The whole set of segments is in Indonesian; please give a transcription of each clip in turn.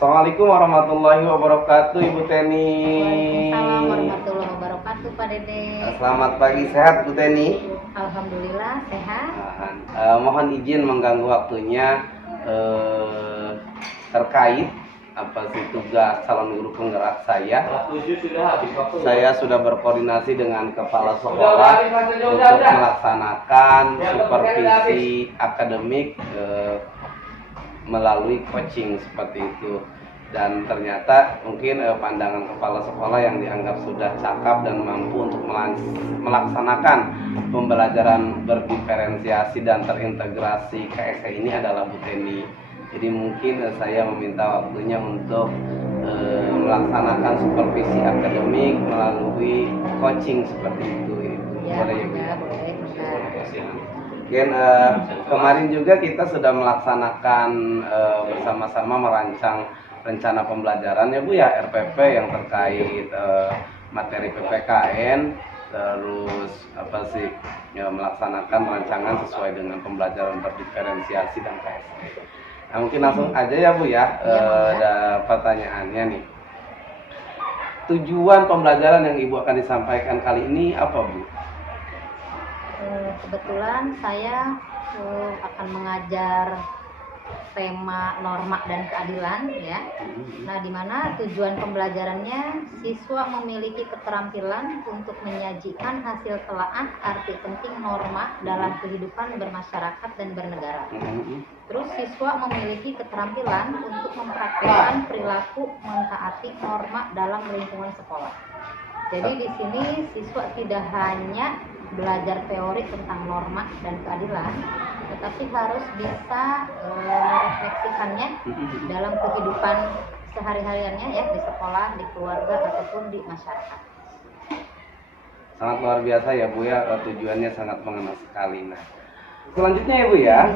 Assalamualaikum warahmatullahi wabarakatuh, Ibu Teni. Waalaikumsalam warahmatullahi wabarakatuh, Pak Dede. Selamat pagi, sehat Bu Teni? Alhamdulillah sehat. Mohon izin mengganggu waktunya terkait apa sih tugas calon guru penggerak saya. Saya sudah berkoordinasi dengan kepala sekolah untuk melaksanakan supervisi akademik melalui coaching seperti itu, dan ternyata mungkin pandangan kepala sekolah yang dianggap sudah cakap dan mampu untuk melaksanakan pembelajaran berdiferensiasi dan terintegrasi KSE ini adalah Bu Teni. Jadi mungkin saya meminta waktunya untuk melaksanakan supervisi akademik melalui coaching seperti itu. Ya, Boleh ya, Bu? boleh. Mungkin kemarin juga kita sudah melaksanakan bersama-sama merancang rencana pembelajaran ya Bu ya, RPP yang terkait materi PPKN, terus apa sih ya, melaksanakan rancangan sesuai dengan pembelajaran berdiferensiasi dan KSE. Nah mungkin langsung aja ya Bu ya, ada pertanyaannya nih. Tujuan pembelajaran yang Ibu akan disampaikan kali ini apa Bu? Kebetulan saya akan mengajar tema norma dan keadilan ya. Nah, di mana tujuan pembelajarannya siswa memiliki keterampilan untuk menyajikan hasil telaah arti penting norma dalam kehidupan bermasyarakat dan bernegara. Terus siswa memiliki keterampilan untuk mempraktikkan perilaku mentaati norma dalam lingkungan sekolah. Jadi di sini siswa tidak hanya belajar teori tentang norma dan keadilan, tetapi harus bisa merefleksikannya dalam kehidupan sehari-hariannya ya, di sekolah, di keluarga ataupun di masyarakat. Sangat luar biasa ya Bu ya, tujuannya sangat mengena sekali. Nah, selanjutnya ya Bu ya,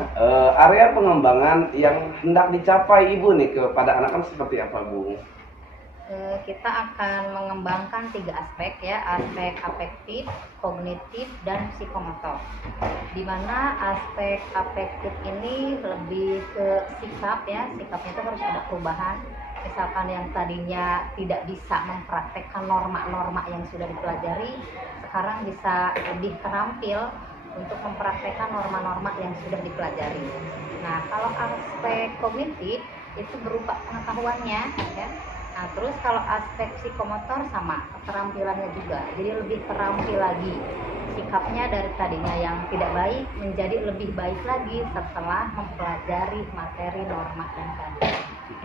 area pengembangan yang hendak dicapai Ibu nih kepada anak-anak seperti apa Bu? Kita akan mengembangkan 3 aspek ya, aspek afektif, kognitif, dan psikomotor. Di mana aspek afektif ini lebih ke sikap ya, sikapnya itu harus ada perubahan. Misalkan yang tadinya tidak bisa mempraktekkan norma-norma yang sudah dipelajari, sekarang bisa lebih terampil untuk mempraktekkan norma-norma yang sudah dipelajari. Nah, kalau aspek kognitif itu berupa pengetahuannya ya. Nah, terus kalau aspek psikomotor sama, keterampilannya juga. Jadi lebih terampil lagi. Sikapnya dari tadinya yang tidak baik menjadi lebih baik lagi setelah mempelajari materi norma dan keadilan.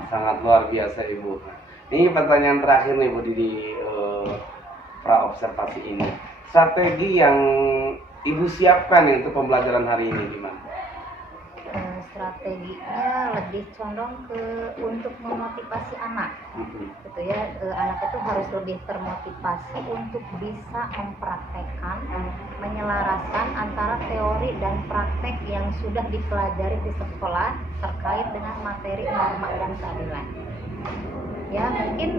Sangat luar biasa Ibu. Ini pertanyaan terakhir nih Bu di pra-observasi ini. Strategi yang Ibu siapkan untuk pembelajaran hari ini gimana? Strateginya lebih condong ke untuk memotivasi anak gitu ya. Anak itu harus lebih termotivasi untuk bisa mempraktekkan, menyelaraskan antara teori dan praktek yang sudah dipelajari di sekolah terkait dengan materi norma dan keadilan ya. Mungkin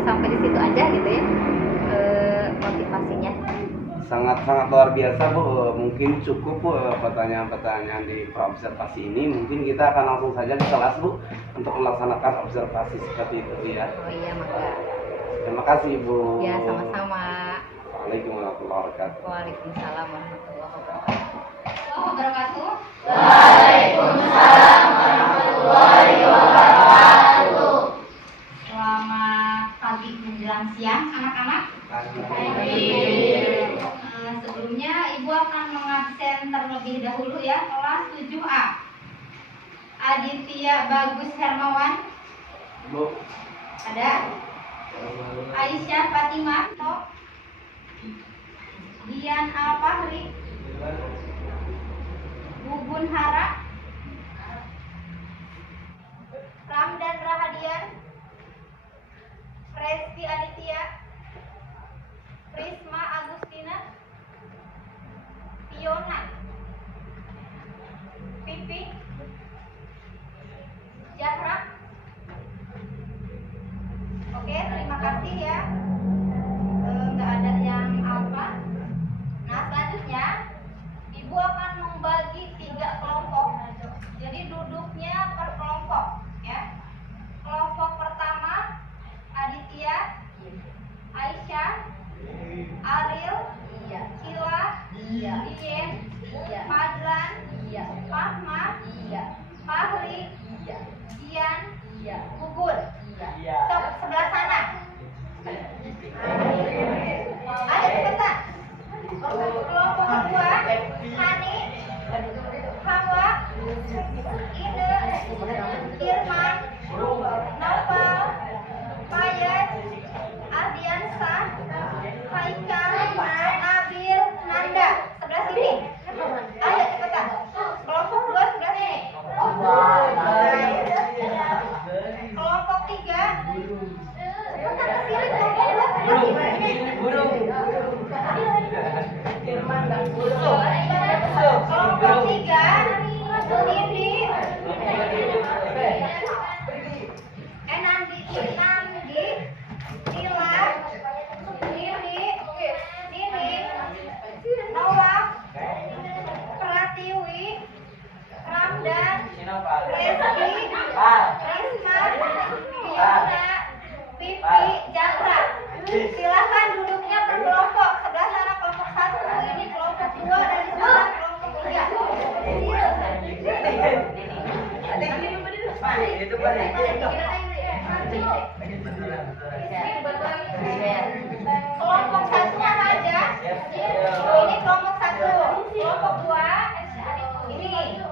sampai di situ aja gitu ya motivasinya. Sangat-sangat luar biasa Bu. Mungkin cukup Bu pertanyaan-pertanyaan di observasi ini. Mungkin kita akan langsung saja ke kelas Bu untuk melaksanakan observasi seperti itu ya. Oh iya, maka. Terima kasih Ibu. Ya, sama-sama. Assalamualaikum warahmatullahi wabarakatuh. Waalaikumsalam warahmatullahi wabarakatuh. Waalaikumsalam warahmatullahi wabarakatuh. Selamat pagi menjelang siang anak-anak. Sebelumnya Ibu akan mengabsen terlebih dahulu ya, kelas 7A. Aditya Bagus Hermawan. Bu. Ada. Aisyah Fatimah. Dian Al-Fahri. Bubun Hara. Ramdan Rahadian. Reski Aditya. Prisma Agustina. Fiona. Pipi. Zahra. Oke, terima kasih ya. Nggak ada yang apa. Nah, selanjutnya Ibu akan membagi 3 kelompok Kelompok satu mana aja? Ini kelompok satu. Kelompok dua ini.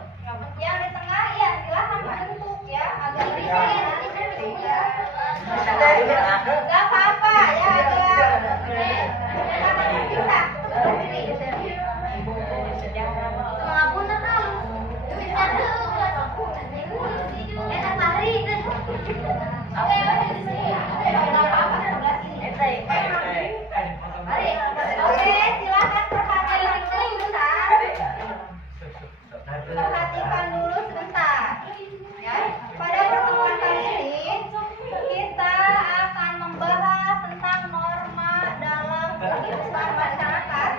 Yang di tengah ya silakan bentuk ya agak bisa ya. Gak apa-apa ya agak bisa. Pengabunan enak hari. Oke, silakan perhatikan dulu sebentar. Perhatikan dulu sebentar. Ya, pada pertemuan kali ini kita akan membahas tentang norma dalam kehidupan masyarakat.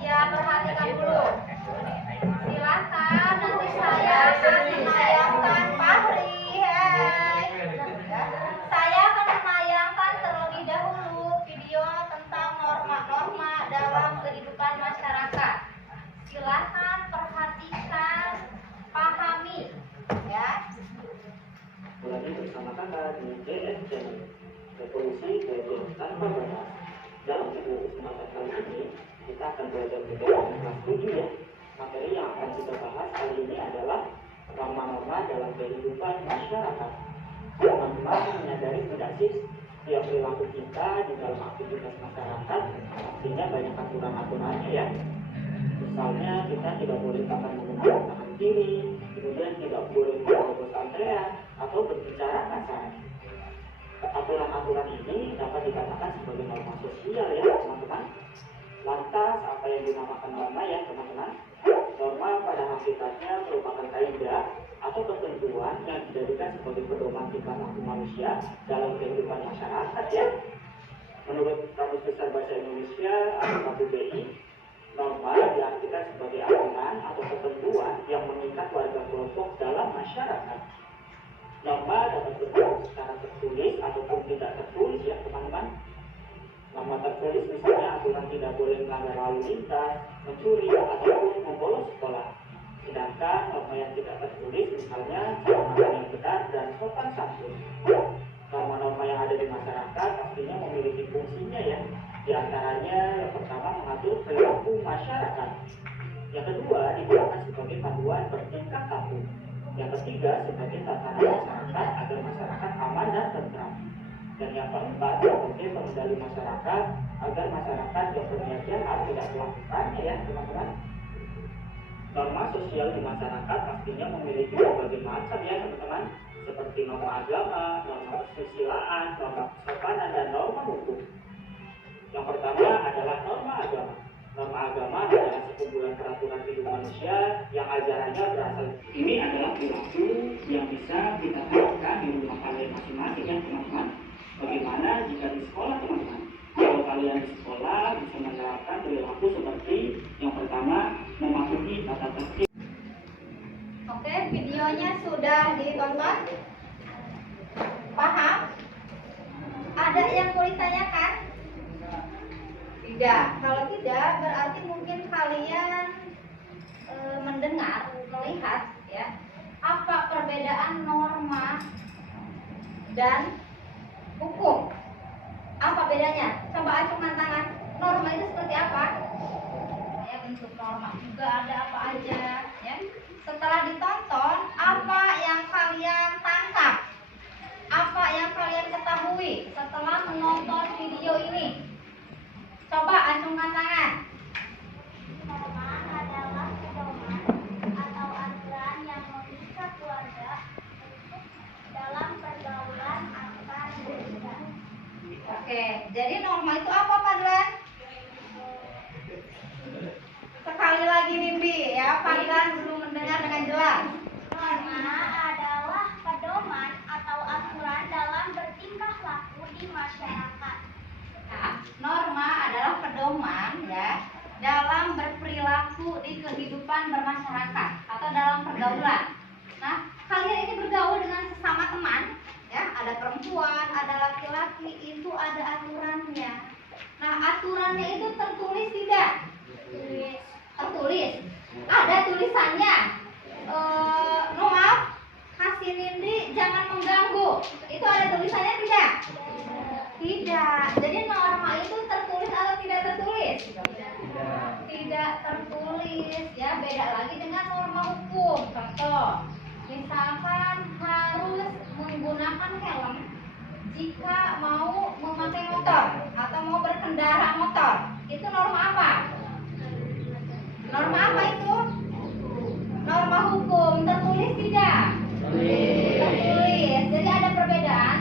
Ya, perhatikan dulu. Silakan nanti saya akan menayangkan Fahri. Hai. Ya, saya akan menayangkan terlebih dahulu video tentang norma-norma dalam kehidupan masyarakat. Silakan perhatikan, pahami, ya. Mulai bersama kakak di JS Channel Revolusi Belajar Tanpa Batas. Dalam video kesempatan kali ini kita akan belajar bersama kelas 7 ya. Materi yang akan kita bahas kali ini adalah norma-norma dalam kehidupan masyarakat. Teman-teman menyadari tidak sih setiap perilaku kita di dalam aktivitas masyarakat pastinya banyak aturan-aturannya ya. Misalnya kita tidak boleh makan menggunakan tangan kiri, kemudian tidak boleh menerobos antrean atau berbicara kasar. Aturan-aturan ini dapat dikatakan sebagai norma sosial ya teman-teman. Lantas apa yang dinamakan norma ya teman-teman? Norma pada hakikatnya merupakan kaidah atau ketentuan yang dijadikan sebagai pedoman tingkah laku manusia dalam kehidupan masyarakat ya. Menurut Kamus Besar Bahasa Indonesia atau KBBI, norma diartikan sebagai aturan atau ketentuan yang mengikat warga kelompok dalam masyarakat. Norma dapat berbentuk secara tertulis ataupun tidak tertulis ya teman-teman. Norma tertulis misalnya aturan tidak boleh melanggar lalu lintas, mencuri ataupun membolos sekolah. Sedangkan norma yang tidak tertulis misalnya cara makan yang benar dan sopan santun. Norma-norma yang ada di masyarakat pastinya memiliki fungsinya ya. Di antaranya yang pertama mengatur perilaku masyarakat. Yang kedua digunakan sebagai panduan bertingkah laku. Yang ketiga sebagai tatanan masyarakat agar masyarakat aman dan tentram. Dan yang keempat sebagai pengendali masyarakat agar masyarakat yang berniat jahat tidak melakukannya ya teman-teman. Norma sosial di masyarakat pastinya memiliki berbagai macam ya teman-teman, seperti norma agama, norma kesusilaan, norma kesopanan, dan norma hukum. Yang pertama adalah norma agama. Norma agama adalah sekumpulan peraturan hidup manusia yang ajarannya berasal. Ini adalah perilaku yang bisa kita terapkan di rumah kalian masing-masing ya teman-teman. Bagaimana jika di sekolah teman-teman? Kalau kalian di sekolah bisa menerapkan perilaku seperti yang pertama mematuhi tata tertib. Oke, videonya sudah ditonton? Paham? Ada yang mau ditanyakan? Tidak. Kalau tidak, berarti mungkin kalian mendengar, melihat ya, apa perbedaan norma dan hukum. Apa bedanya? Coba acungkan tangan. Norma itu seperti apa? Ya, bentuk norma juga ada apa aja ya. Setelah ditonton, apa yang kalian tangkap? Apa yang kalian ketahui setelah menonton video ini? Coba acungkan tangan. Norma adalah pedoman atau aturan yang mengikat keluarga untuk dalam pergaulan antar manusia. Oke, jadi norma itu apa, Padlan? Sekali lagi Nimbi ya, Padlan belum mendengar dengan jelas. Norma adalah pedoman atau aturan dalam bertingkah laku di masyarakat. Nah, norma adalah pedoman ya dalam berperilaku di kehidupan bermasyarakat atau dalam pergaulan. Nah, kalian ini bergaul dengan sesama teman, ya, ada perempuan, ada laki-laki, itu ada aturannya. Nah, aturannya itu tertulis tidak? Tertulis. Ada tulisannya. No maaf, jangan mengganggu. Itu ada tulisannya tidak? Tidak. Jadi norma itu tertulis atau tidak tertulis? Tidak tertulis ya. Beda lagi dengan norma hukum. Contoh, misalkan harus menggunakan helm jika mau memakai motor atau mau berkendara motor. Itu norma apa? Norma apa itu? Norma hukum. Tertulis tidak? Tertulis. Jadi ada perbedaan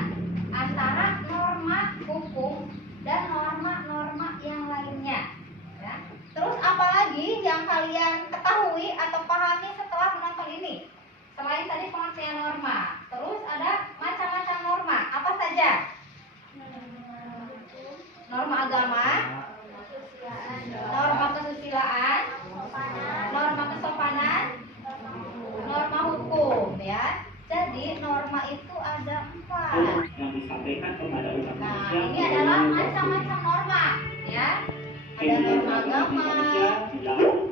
antara norma hukum dan norma-norma yang lainnya. Ya. Terus apalagi yang kalian ketahui atau pahami setelah menonton ini? Selain tadi pengertian norma, terus ada macam-macam norma. Apa saja? Norma agama, norma kesusilaan, norma kesopanan, norma hukum ya. Jadi norma itu ada 4. yang disampaikan kepada umat Nah, manusia. ini adalah macam-macam norma ya. Ada norma agama,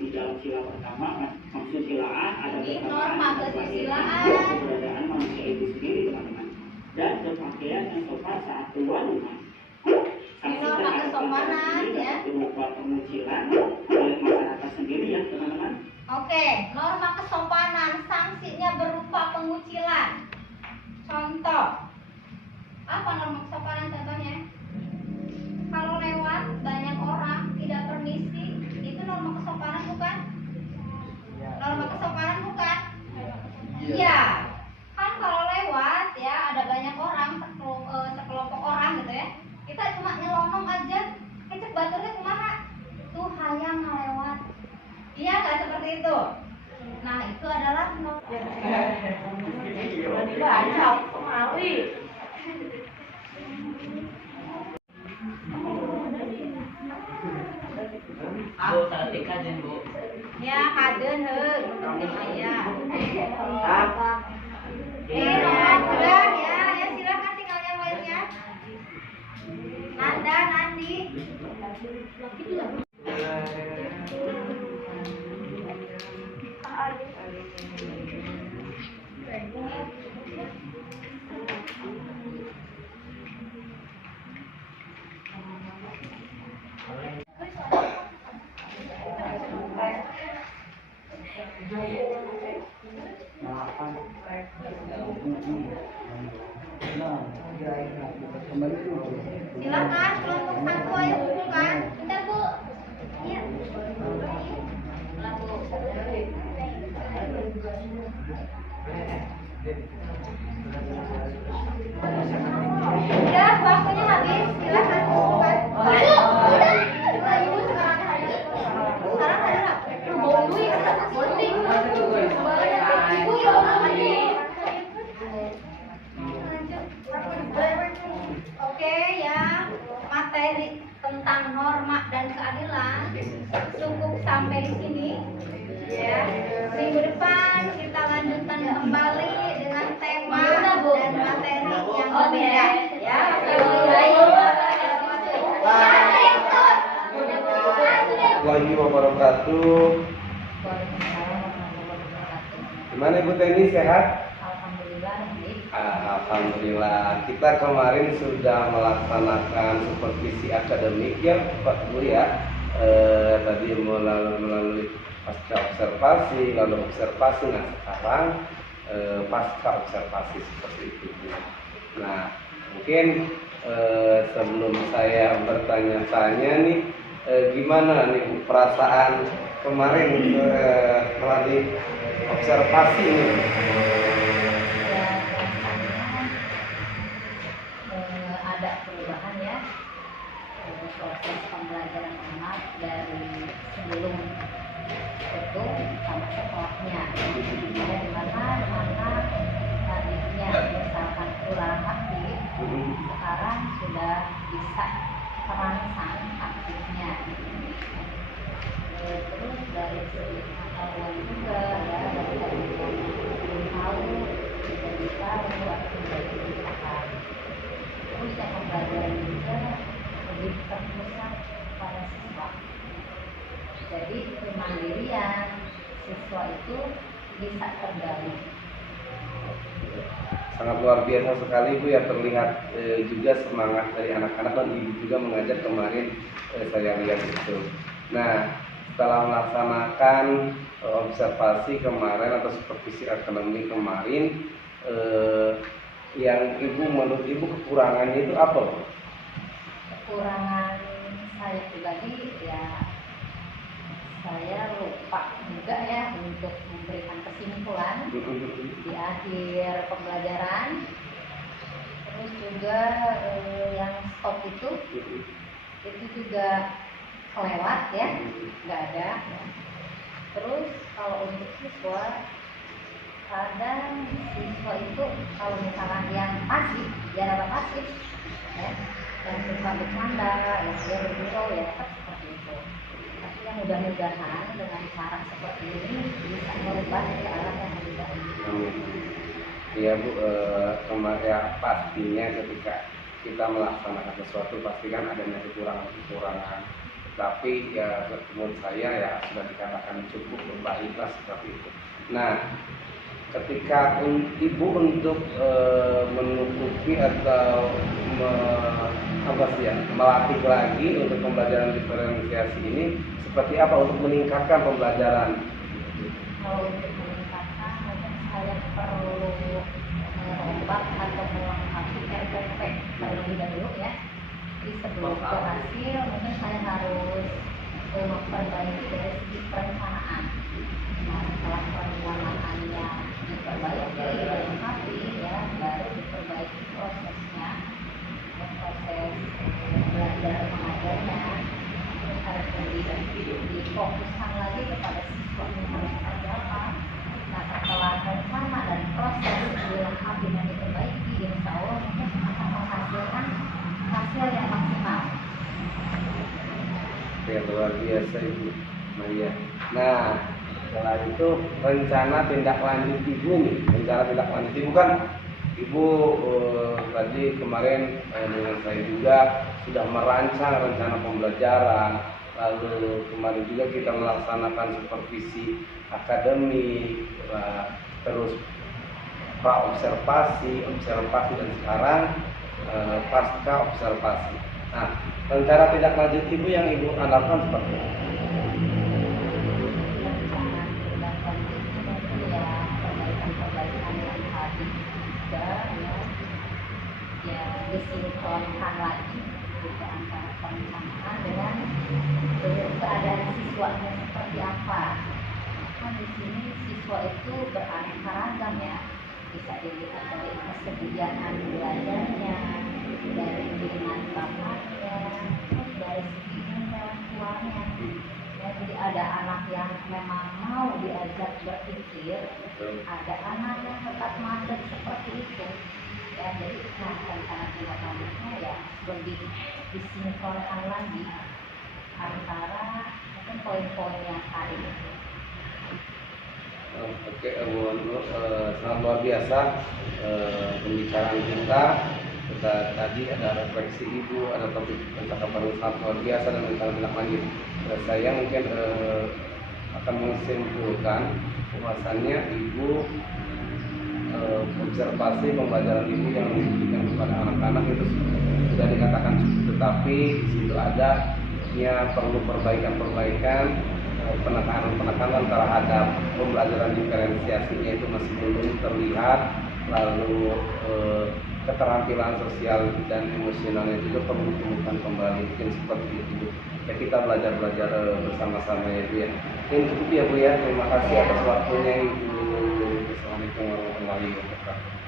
Di dalam sila pertama maksud silaan ada ini kesamaan, norma ada kesusilaan, keberadaan manusia itu sendiri teman-teman, dan berpakaian yang sopan saat keluar rumah. ini norma kesopanan ya. Berupa pengucilan oleh masyarakat sendiri ya teman-teman. Oke, norma kesopanan sanksinya berupa pengucilan. Contoh, apa norma kesopanan contohnya? Kalau lewat banyak orang tidak permisi, itu norma kesopanan bukan? Norma kesopanan bukan? Iya. Kan kalau lewat ya ada banyak orang, sekelompok orang gitu ya. Kita cuma nyelonong aja, kecek baturnya kemana? Tuh hayang ngelewat. Iya nggak seperti itu? Nah itu adalah Bu, satika jen Bu. ya kaden heug aya. Sudah ya, ya silakan tinggal yang lainnya. Nanda, Nandi. Silakan kelompok 1 ayo kumpulkan. Bentar Bu. Iya. Lalu. Udah, waktunya habis. Silakan kumpulkan. Udah. Ibu sekarang hari. Sekarang hari lah. Bonding. Ibu ya Oke ya, materi tentang norma dan keadilan cukup sampai di sini. Ya, minggu depan kita lanjutkan kembali dengan tema dan materi yang berbeda. Ya, Wahyu wabarakatuh. Gimana Ibu Teni, sehat? Alhamdulillah, baik. Alhamdulillah. Kita kemarin sudah melaksanakan supervisi akademik ya Pak Guru ya. Tadi melalui pasca observasi, lalu observasi, nah sekarang pasca observasi seperti itu. Nah mungkin sebelum saya bertanya-tanya nih, gimana nih Bu, perasaan kemarin melalui observasi ini? Ada perubahan ya, proses pembelajaran anak dari sebelum itu sama setelahnya. Ya, dimana anak tadinya misalkan kurang aktif, sekarang sudah bisa terangsang aktifnya. Terus dari segi pengetahuan juga ya, dari tadi yang belum tahu jadi tahu atau menjadi lebih paham. Terus yang pembelajaran juga lebih terpusat pada siswa. Jadi kemandirian siswa itu bisa tergali. Sangat luar biasa sekali Bu ya, terlihat juga semangat dari anak-anak dan Ibu juga mengajar kemarin, saya lihat itu. Nah, setelah melaksanakan observasi kemarin atau supervisi akademik kemarin, yang Ibu menurut Ibu kekurangannya itu apa Bu? Kekurangan saya pribadi ya, saya lupa juga ya untuk memberikan kesimpulan di akhir pembelajaran. Terus juga yang stop itu juga kelewat ya, nggak ada. Terus kalau untuk siswa, kadang siswa itu kalau misalkan yang pasif, dia dapat pasif ya, yang suka bercanda, yang dia bergurau ya tetap seperti itu. Tapi yang mudah-mudahan dengan cara seperti ini bisa merubah ke arah yang lebih baik. Iya Bu, ya pastinya ketika kita melaksanakan sesuatu pasti kan adanya kekurangan-kekurangan. Tapi ya menurut saya ya sudah dikatakan cukup baiklah seperti itu. Nah, ketika Ibu untuk menutupi atau melatih lagi untuk pembelajaran diferensiasi ini seperti apa untuk meningkatkan pembelajaran? Kalau untuk meningkatkan mungkin saya perlu merombak atau melengkapi RPP terlebih dahulu ya. Jadi sebelum berhasil mungkin saya harus memperbaiki dari segi perencanaan. Nah, setelah perencanaannya diperbaiki, dilengkapi ya, baru diperbaiki prosesnya, ya, proses belajar mengajarnya. Terus harus difokuskan lagi kepada siswa yang harus seperti apa. Nah, setelah rencana dan proses dilengkapi dan diperbaiki, insya Allah mungkin akan menghasilkan hasil yang maksimal. Ya, luar biasa Ibu Maria. Nah, setelah itu rencana tindak lanjut Ibu nih, rencana tindak lanjut Ibu kan Ibu tadi kemarin dengan saya juga sudah merancang rencana pembelajaran. Lalu kemarin juga kita melaksanakan supervisi akademik, terus pra-observasi, observasi dan sekarang pasca observasi. Nah, rencana tindak lanjut Ibu yang Ibu andalkan seperti apa? Rencana tindak lanjutnya mungkin ya perbaikan-perbaikan yang tadi juga ya disinkronkan lagi gitu antara perencanaan dengan keadaan siswanya seperti apa. Kan di sini siswa itu beraneka ragam ya, bisa dilihat dari kesediaan belajarnya, dari minat bakatnya, terus dari segi intelektualnya. Ya, jadi ada anak yang memang mau diajak berpikir, ada anak yang tetap mandek seperti itu. Ya, jadi rencana tindak lanjutnya ya lebih disinkronkan lagi antara mungkin poin-poin yang tadi. Oke, Bu Nur, sangat luar biasa pembicaraan kita. Tadi ada refleksi Ibu, ada topik percakapan yang sangat luar biasa dan rencana tindak lanjut. Saya mungkin akan menyimpulkan bahwasannya Ibu observasi pembelajaran Ibu yang diberikan kepada anak-anak itu sudah dikatakan cukup, tetapi di situ ada perlu perbaikan-perbaikan, penekanan terhadap pembelajaran diferensiasinya itu masih belum terlihat. Lalu keterampilan sosial dan emosionalnya juga perlu ditemukan kembali, mungkin seperti itu. Ya, kita belajar bersama-sama ya Bu ya. Mungkin cukup ya Bu ya. Terima kasih atas waktunya Ibu. Assalamualaikum warahmatullahi wabarakatuh.